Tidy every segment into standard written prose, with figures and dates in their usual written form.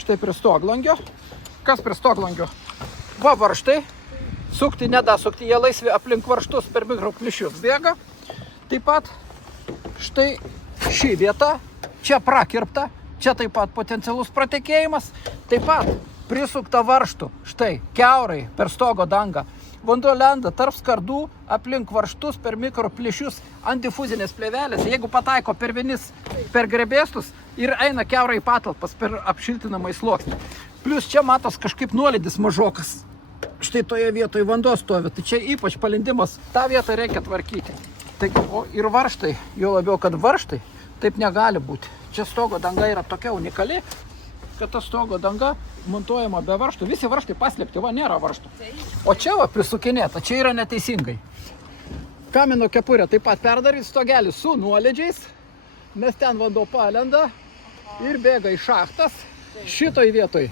štai prie stoglangio. Kas prie stoglangio? Va varžtai, sukti nedasukti, jie laisvi aplink varžtus per mikroplyšius bėga. Taip pat štai ši vieta, čia prakirpta, čia taip pat potencialus pratekėjimas, taip pat prisukta varžtų, štai kiaurai per stogo dangą. Vanduo lenda tarp skardų, aplink varžtus, per mikroplyšius, ant difuzinės plėvelės. Jeigu pataiko per vienis, per grebėstus ir eina kiaurai į patalpas per apšiltinamą sluoksnį. Plius čia matos kažkaip nuolydis mažokas. Štai toje vietoje vanduo stovi, tai čia ypač palindimas, tą vietą reikia tvarkyti. Tai, ir varžtai, jo labiau, kad varžtai, taip negali būti. Čia stogo danga yra tokia unikali, kad ta stogo danga montuojama be varžtų. Visi varžtai paslėpti, va, nėra varžtų. O čia va prisukinėta, čia yra neteisingai. Kamino kepurė taip pat perdaryti stogelį su nuolydžiais, nes ten vanduo palenda ir bėga į šachtas. Šitoj vietoj.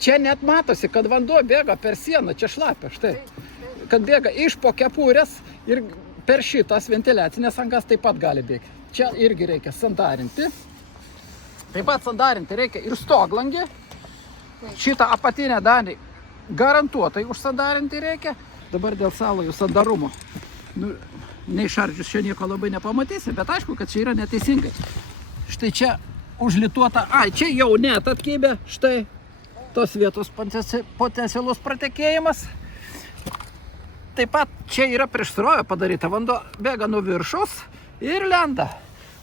Čia net matosi, kad vanduo bėga per sieną, čia šlapia, štai. Kad bėga iš po kepurės ir per šitas ventiliacinės angas taip pat gali bėgti. Čia irgi reikia sandarinti. Taip pat sandarinti reikia ir stoglangį. Šitą apatinę dalį garantuotai užsandarinti reikia. Dabar dėl salojų sandarumo. Nu, neišardžius čia nieko labai nepamatysi, bet aišku, kad čia yra neteisingai. Štai čia užlituota, čia jau net atkybė, štai tos vietos potencialus pratekėjimas. Taip pat čia yra prieš srovę padaryta, vanduo bėga nuo viršus ir lenda,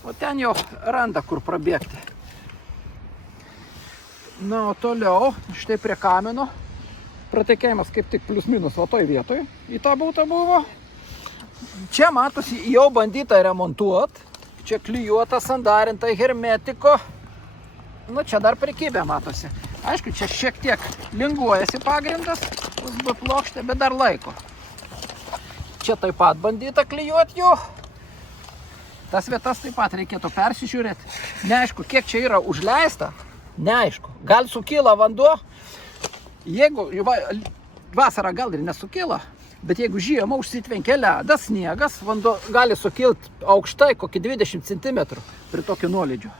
o ten jau randa kur prabėgti. Na, o toliau, štai prie kamino, pratekėjimas kaip tik plius minus o toj vietoj, į tą būtą buvo. Čia matosi jau bandyta remontuoti, čia klijuota, sandarinta, hermetiko. Nu, čia dar prikibė matosi. Aišku, čia šiek tiek linguojasi pagrindas, USB plokštė, bet dar laiko. Čia taip pat bandyta klijuoti jų. Tas vietas taip pat reikėtų persižiūrėti. Neaišku, kiek čia yra užleista. Neaišku, gal sukyla vanduo, jeigu vasarą gal ir nesukyla, bet jeigu žiemą užsitvenkia ledas, sniegas, vanduo gali sukilti aukštai kokį 20 cm prie tokio nuolydžio.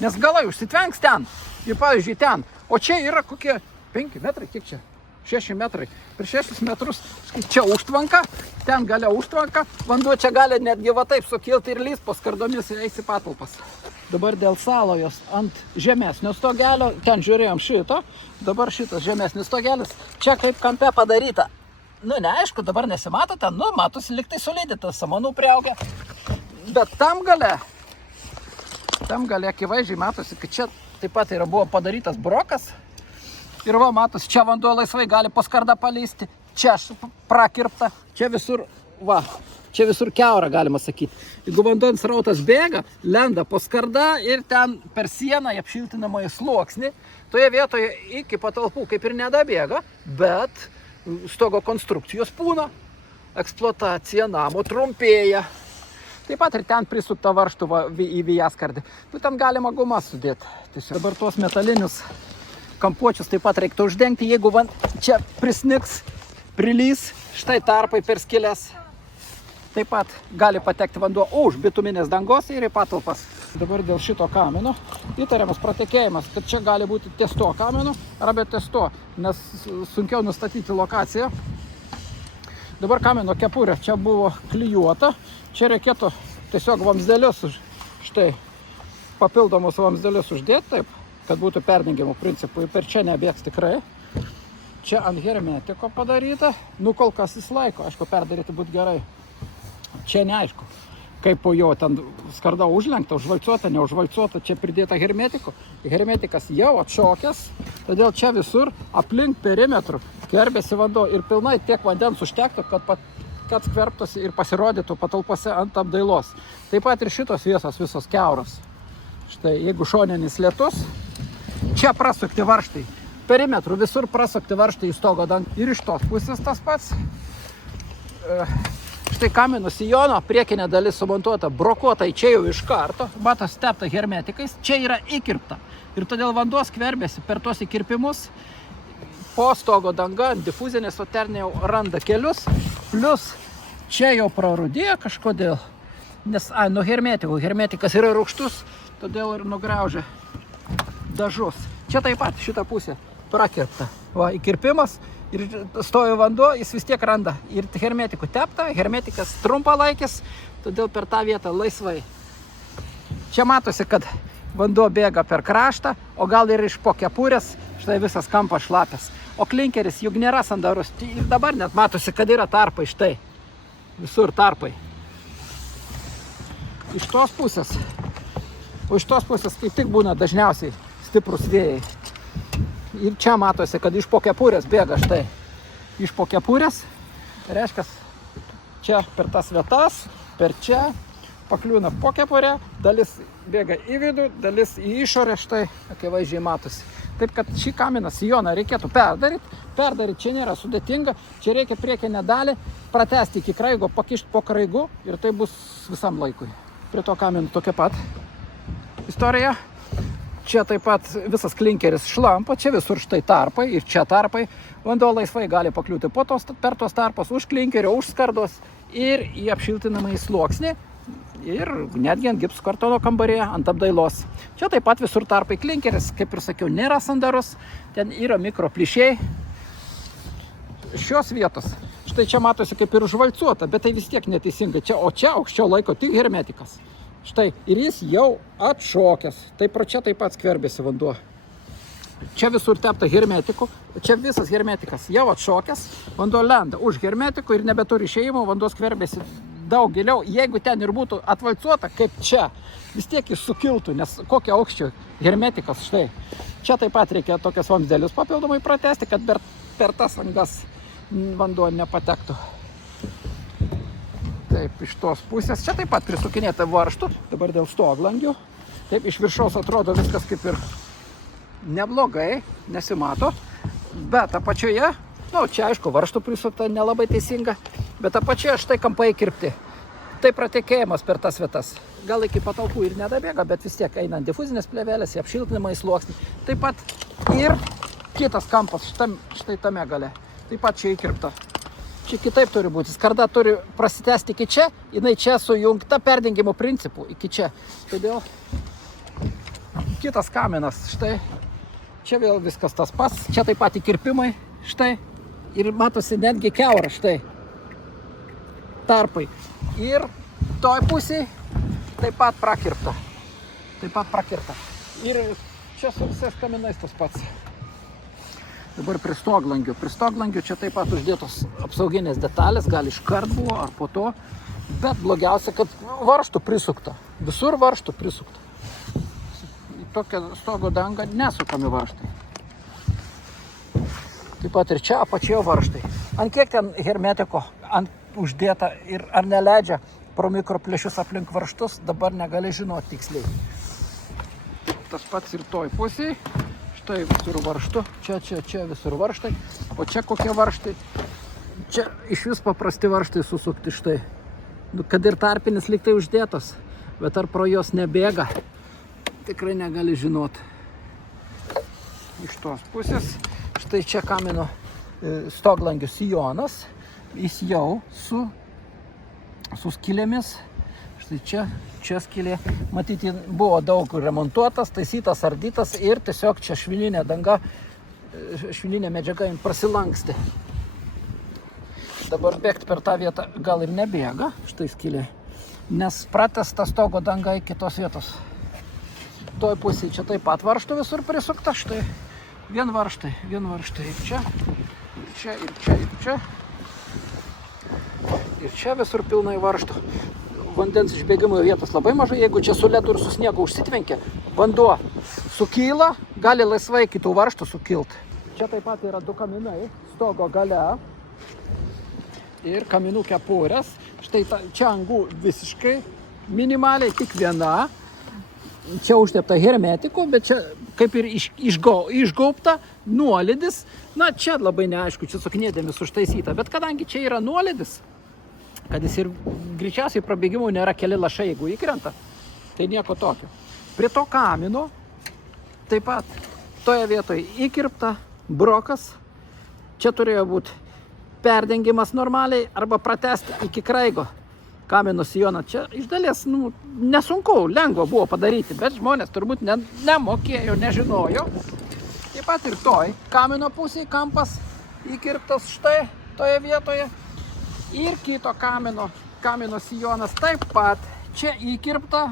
Nes galai užsitvenks ten ir pavyzdžiui ten, o čia yra kokie 5 metrai, kiek čia? 6 metrai. Per 6 metrus čia užtvanka, ten galia užtvanka, vanduo čia gali netgi va taip sukilti ir lys po skardomis ir eis į patalpas. Dabar dėl salojos ant žemesnio stogelio, ten žiūrėjom šito, dabar šitas žemesnis stogelis, čia kaip kampe padaryta. Nu, neaišku, dabar nesimato ten, nu, matosi liktai sulydytas, samanų priaugia. Bet tam gale akivaizdžiai matosi, kad čia taip pat yra buvo padarytas brokas. Ir va, matosi, čia vanduo laisvai gali po skardą paleisti, čia prakirpta, čia visur, va. Čia visur kiaura, galima sakyti. Jeigu vandens srautas bėga, lenda po skardą ir ten per sieną į apšiltinamąjį sluoksnį. Toje vietoje iki patalpų kaip ir nedabėga, bet stogo konstrukcijos pūna, eksploatacija namo trumpėja. Taip pat ir ten prisukta varžtų į vijaskardį. Nu, ten galima gumas sudėti. Tiesiog dabar tuos metalinius kampuočius taip pat reiktų uždengti. Jeigu čia prisnigs, prilys, štai tarpai per skylės. Taip pat gali patekti vanduo už bituminės dangos ir į patalpas. Dabar dėl šito kamino įtariamas pratekėjimas, kad čia gali būti ties to kamino arba ties to, nes sunkiau nustatyti lokaciją. Dabar kamino kepurė čia buvo klijuota, čia reikėtų tiesiog vamzdelius, štai papildomus vamzdelius uždėti taip, kad būtų perdengimo principų ir per čia nebėgs tikrai. Čia ant hermetiko padaryta, nu kol kas jis laiko, aišku, perdaryti būtų gerai. Čia neaišku, kaip po jo ten skarda užlenkta, užvalcuota, neužvalcuota, čia pridėta hermetiko. Hermetikas jau atšokęs, todėl čia visur aplink perimetrų skverbėsi vanduo ir pilnai tiek vandens užtektų, kad skverbtųsi ir pasirodytų patalpose ant apdailos. Taip pat ir šitos viesos visos kiauros. Štai, jeigu šoninis lietus, čia prasukti varžtai. Perimetrų visur prasukti varžtai į stogo dangą. Ir iš tos pusės tas pats. Štai kamino sijono priekinė dalis sumontuota, brokuota čia jau iš karto, matos stepta hermetikais, čia yra įkirpta. Ir todėl vanduo skverbėsi per tos įkirpimus, po stogo danga, difuzinė soternė jau randa kelius, plus čia jau prarudėjo kažkodėl, nes nuo hermetikų, hermetikas yra rūgštus, todėl ir nugraužia dažus. Čia taip pat šitą pusę prakirpta. Va, įkirpimas ir stojo vanduo, jis vis tiek randa. Ir hermetikų tepta, hermetikas trumpalaikis, todėl per tą vietą laisvai. Čia matosi, kad vanduo bėga per kraštą, o gal ir iš po kepurės, štai visas kampas šlapės. O klinkeris juk nėra sandarus. Ir dabar net matosi, kad yra tarpai, štai. Visur tarpai. Iš tos pusės. O iš tos pusės kaip tik būna dažniausiai stiprus vėjai. Ir čia matosi, kad iš po kepurės bėga štai. Iš po kepurės, reiškia, čia per tas vietas, per čia pakliūna po kepurę, dalis bėga į vidų, dalis į išorę, štai akivaizdžiai matosi. Taip kad šį kaminą sijoną reikėtų perdaryti, čia nėra sudėtinga, čia reikia priekinę dalį pratesti iki kraigo, pakišti po kraigu ir tai bus visam laikui. Prie to kamino tokia pat istorija. Čia taip pat visas klinkeris šlampa, čia visur štai tarpai ir čia tarpai. Vanduo laisvai gali pakliūti per tos tarpos už klinkerio, už skardos ir į apšiltinamąjį sluoksnį. Ir netgi ant gipsų kartono kambarėje, ant apdailos. Čia taip pat visur tarpai klinkeris, kaip ir sakiau, nėra sandarus, ten yra mikroplyšiai. Šios vietos, štai čia matosi kaip ir užvalcuota, bet tai vis tiek neteisingai. O čia aukščiau laiko tik hermetikas. Štai, ir jis jau atšokęs. Tai pro čia taip pat skverbėsi vanduo. Čia visur tepta hermetiku, čia visas hermetikas jau atšokęs, vanduo lenda už hermetikų ir nebeturi išėjimo, vanduo skverbėsi daug giliau. Jeigu ten ir būtų atvalcuota, kaip čia, vis tiek jis sukiltų, nes kokio aukščio hermetikas, štai. Čia taip pat reikia tokias vamzdelius papildomai pratesti, kad per tas angas vanduo nepatektų. Taip, iš tos pusės. Čia taip pat prisukinėta varžtų, dabar dėl stoglangių. Taip, iš viršaus atrodo viskas kaip ir neblogai, nesimato. Bet apačioje, čia aišku, varžtų prisukta nelabai teisinga, bet apačioje štai kampai kirpti. Tai pratekėjimas per tas vietas. Gal iki patalpų ir nedabėga, bet vis tiek einant difuzinės plėvelės, į apšiltinimą į sluoksnį. Taip pat ir kitas kampas, štai tame gale. Taip pat čia įkirpta. Čia kitaip turi būti. Skarda turi prasitęsti iki čia, jinai čia sujungta perdengimo principu iki čia. Todėl kitas kaminas, štai. Čia vėl viskas tas pats. Čia taip pat įkirpimai, štai. Ir matosi netgi kiaura, štai. Tarpai. Ir toj pusėj taip pat prakirpta. Ir čia su visais kaminais tas pats. Dabar prie stoglangių. Prie stoglangių čia taip pat uždėtos apsauginės detalės, gal iškart buvo ar po to. Bet blogiausia, kad varžtų prisukta. Visur varžtų prisukta. Į tokią stogo dangą nesukami varžtai. Taip pat ir čia apačioje varžtai. Ant kiek ten hermetiko uždėta ir ar neleidžia pro mikroplėšius aplink varžtus, dabar negali žinoti tiksliai. Tas pats ir toj pusėj. Štai visur varžtų, čia visur varžtai, o čia kokie varžtai, čia iš vis paprasti varžtai susukti štai. Kad ir tarpinis lyg tai uždėtos, bet ar pro jos nebėga, tikrai negali žinoti. Iš tos pusės, štai čia kamino stoglangių sijonas, jis jau su skylėmis. Štai čia skylė, matyti, buvo daug remontuotas, taisytas, ardytas ir tiesiog čia švininė danga, švininė medžiaga prasilankstė. Dabar bėgti per tą vietą gal ir nebėga, štai skylė, nes pratęsta stogo danga iki tos vietos. Toj pusėje čia taip pat varžtų visur prisukta, štai vien varžtai ir čia. Ir čia visur pilnai varžtų. Vandens išbėgimo vietos labai mažai, jeigu čia su ledu ir su sniegu užsitvenkia, vanduo sukyla, gali laisvai kitų varžtų sukilti. Čia taip pat yra du kaminai, stogo gale ir kaminų kepurės. Štai čia angų visiškai minimaliai, tik viena. Čia užtepta hermetiku, bet čia kaip ir išgaubta nuolydis. Na, čia labai neaišku, čia su kniedėmis užtaisyta, bet kadangi čia yra nuolydis, kad jis ir greičiausiai prabėgimų nėra keli lašai, jeigu įkrenta, tai nieko tokio. Prie to kamino taip pat toje vietoje įkirpta brokas. Čia turėjo būti perdengimas normaliai arba pratesti iki kraigo kamino sijoną. Čia iš dalies nesunku, lengva buvo padaryti, bet žmonės turbūt nemokėjo, nežinojo. Taip pat ir toj kamino pusėje kampas įkirptas štai toje vietoje. Ir kito kamino sijonas taip pat. Čia įkirpta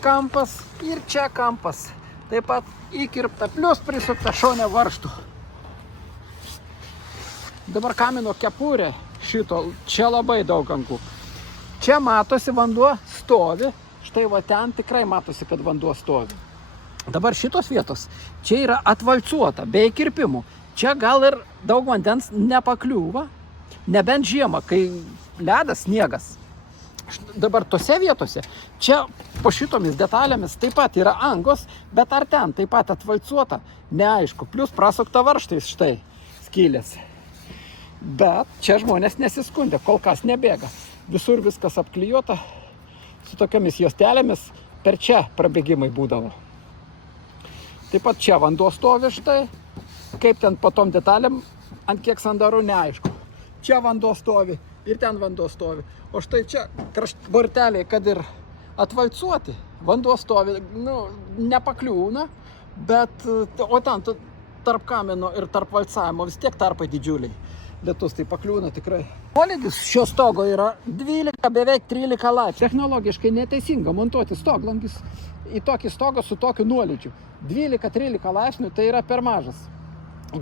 kampas ir čia kampas. Taip pat įkirpta, plius prisukta šone varžtų. Dabar kamino kepurė šito, čia labai daug angų. Čia matosi vanduo stovi, štai va ten tikrai matosi, kad vanduo stovi. Dabar šitos vietos, čia yra atvalcuota, be įkirpimų. Čia gal ir daug vandens nepakliūva, nebent žiemą, kai ledas, sniegas. Dabar tose vietose, čia po šitomis detalėmis taip pat yra angos, bet ar ten taip pat atvalcuota, neaišku. Plius prasukta varžtais štai skylės. Bet čia žmonės nesiskundė, kol kas nebėga. Visur viskas apklijuota, su tokiamis juostelėmis per čia prabėgimai būdavo. Taip pat čia vanduo stovi štai, kaip ten po tom detalėm, ant kiek sandarų neaišku. Čia vanduo stovi ir ten vanduo stovi. O štai čia borteliai, kad ir atvalcuoti, vanduo stovi, nepakliūna, bet o ten tarp kamino ir tarp valcavimo vis tiek tarpai didžiuliai. Lietus tai pakliūna tikrai. Polydis šio stogo yra 12, beveik 13 laipsnių. Technologiškai neteisinga montuoti stoglangius į tokį stogą su tokiu nuolydžiu. 12-13 laipsnių tai yra per mažas.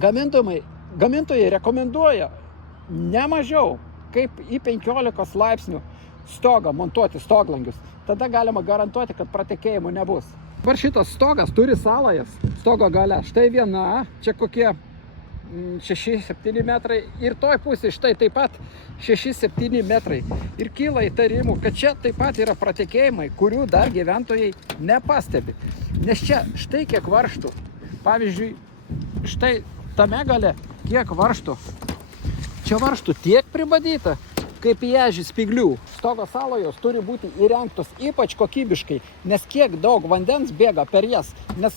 Gamintojai rekomenduoja ne mažiau kaip į 15 laipsnių stogą montuoti stoglangius. Tada galima garantuoti, kad pratekėjimų nebus. Dabar šitas stogas turi salajas stogo gale. Štai viena, čia kokie 6-7 metrai ir toj pusėje štai taip pat 6-7 metrai. Ir kyla įtarimų, kad čia taip pat yra pratekėjimai, kurių dar gyventojai nepastebi. Nes čia štai kiek varžtų. Pavyzdžiui, štai tame gale kiek varžtų. Čia varžtų tiek pribadyta, kaip į ežį spyglių. Stogo salojos turi būti įrengtos ypač kokybiškai, nes kiek daug vandens bėga per jas. Nes,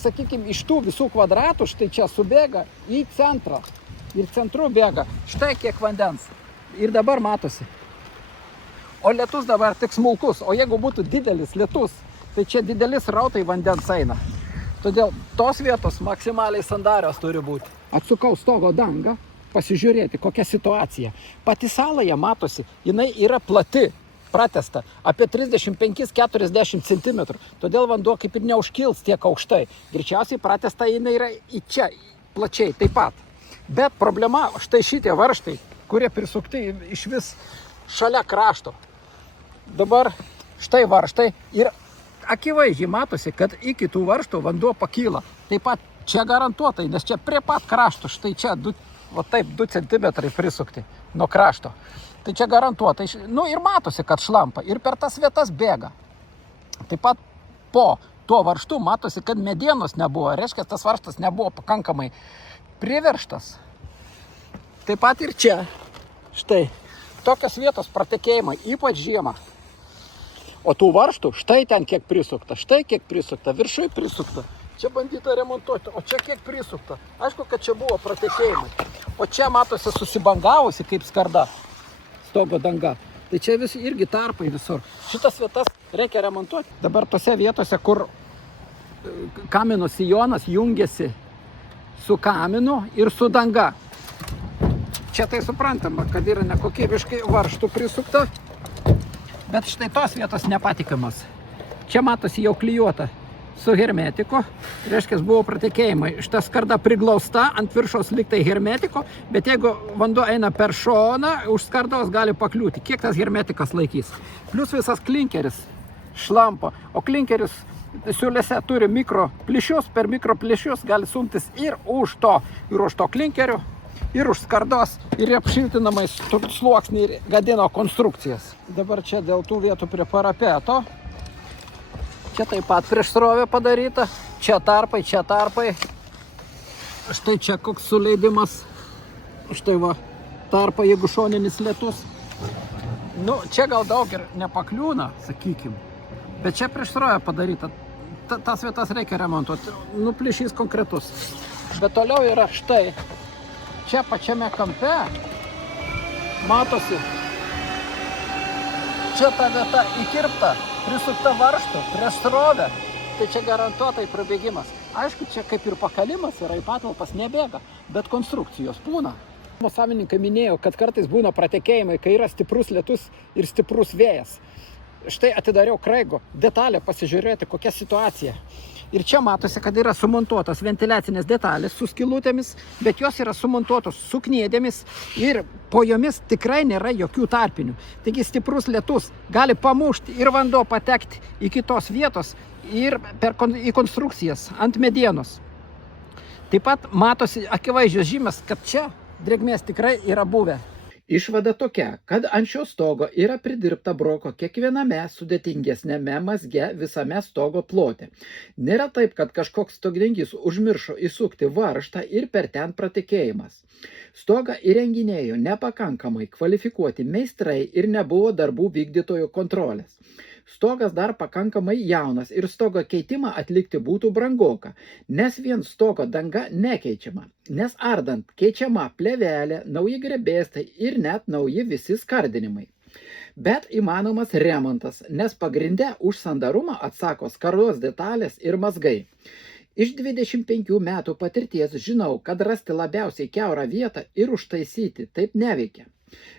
sakykime, iš tų visų kvadratų štai čia subėga į centrą. Ir centru bėga štai kiek vandens. Ir dabar matosi. O lietus dabar tik smulkus. O jeigu būtų didelis lietus, tai čia didelis rautai vandens eina. Todėl tos vietos maksimaliai sandarios turi būti. Atsukau stogo dangą. Pasižiūrėti, kokia situacija. Pati salaja matosi, jinai yra plati, pratesta, apie 35-40 cm. Todėl vanduo kaip ir neužkils tiek aukštai. Greičiausiai pratesta jinai yra į čia, plačiai taip pat. Bet problema, štai šitie varžtai, kurie prisukti iš vis šalia krašto. Dabar štai varžtai ir akivaizdžiai matosi, kad iki tų varžtų vanduo pakyla. Taip pat čia garantuotai, nes čia prie pat krašto, štai čia va taip 2 cm prisukti nuo krašto. Tai čia garantuotai, ir matosi, kad šlampa ir per tas vietas bėga. Taip pat po tuo varžtu matosi, kad medienos nebuvo, reiškia, tas varžtas nebuvo pakankamai priverštas. Taip pat ir čia, štai, tokios vietos pratekėjimai, ypač žiemą. O tų varžtų, štai ten kiek prisukta, viršui prisukta. Čia bandyta remontuoti, o čia kiek prisukta. Aišku, kad čia buvo pratekėjimai. O čia matosi susibangavusi kaip skarda stogo danga. Tai čia visi irgi tarpai visur. Šitas vietas reikia remontuoti. Dabar tose vietose, kur kamino sijonas jungiasi su kaminu ir su danga. Čia tai suprantama, kad yra nekokybiškai varžtų prisukta. Bet štai tos vietos nepatikimas. Čia matosi jau klijuota su hermetiku, reiškia, buvo pratekėjimai. Šita skarda priglausta ant viršaus liktai hermetiko, bet jeigu vanduo eina per šoną, už skardos gali pakliūti. Kiek tas hermetikas laikys? Plius visas klinkeris šlampa, o klinkeris siūlėse turi mikroplyšius, per mikroplyšius gali sumtis ir už to klinkerio, ir už skardos, ir apšiltinamais sluoksniai ir gadino konstrukcijas. Dabar čia dėl tų vietų prie parapeto. Čia taip pat priešsrovė padaryta, čia tarpai. Štai čia koks suleidimas, štai va, tarpai, jeigu šoninis lietus. Čia gal daug ir nepakliūna, sakykim, bet čia priešsrovė padaryta, tas vietas reikia remontuoti, plyšys konkretus. Bet toliau yra štai, čia pačiame kampe, matosi, čia ta vieta įkirpta, prisukta varžtų, prieš srovę, tai čia garantuotai prabėgimas. Aišku, čia kaip ir pakalimas yra, į patalpas nebėga, bet konstrukcijos būna. Savininkai minėjo, kad kartais būna pratekėjimai, kai yra stiprus lietus ir stiprus vėjas. Štai atidariau Kraigo detalę pasižiūrėti, kokia situacija. Ir čia matosi, kad yra sumontuotos ventiliacinės detalės su skylutėmis, bet jos yra sumontuotos su kniedėmis ir po jomis tikrai nėra jokių tarpinių. Taigi stiprus lietus gali pamušti ir vanduo patekti į kitos vietos ir į konstrukcijas ant medienos. Taip pat matosi akivaizdžios žymės, kad čia drėgmės tikrai yra buvę. Išvada tokia, kad ant šio stogo yra pridirbta broko kiekviename sudėtingesnėme mazge visame stogo plote. Nėra taip, kad kažkoks stogdengys užmiršo įsukti varžtą ir per ten pratekėjimas. Stogą įrenginėjo nepakankamai kvalifikuoti meistrai ir nebuvo darbų vykdytojų kontrolės. Stogas dar pakankamai jaunas ir stogo keitimą atlikti būtų brangoka, nes vien stogo danga nekeičiama, nes ardant keičiama plėvelė, nauji grebėstai ir net nauji visi skardinimai. Bet įmanomas remontas, nes pagrinde už sandarumą atsako skardos detalės ir mazgai. Iš 25 metų patirties žinau, kad rasti labiausiai kiaurą vietą ir užtaisyti taip neveikia.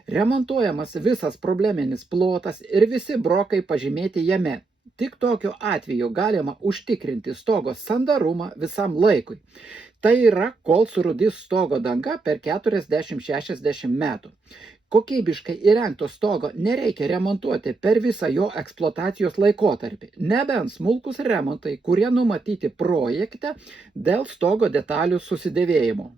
Remontuojamas visas probleminis plotas ir visi brokai pažymėti jame. Tik tokiu atveju galima užtikrinti stogo sandarumą visam laikui. Tai yra, kol surudys stogo danga per 40-60 metų. Kokybiškai įrengto stogo nereikia remontuoti per visą jo eksploatacijos laikotarpį, nebent smulkus remontai, kurie numatyti projekte dėl stogo detalių susidėvėjimo.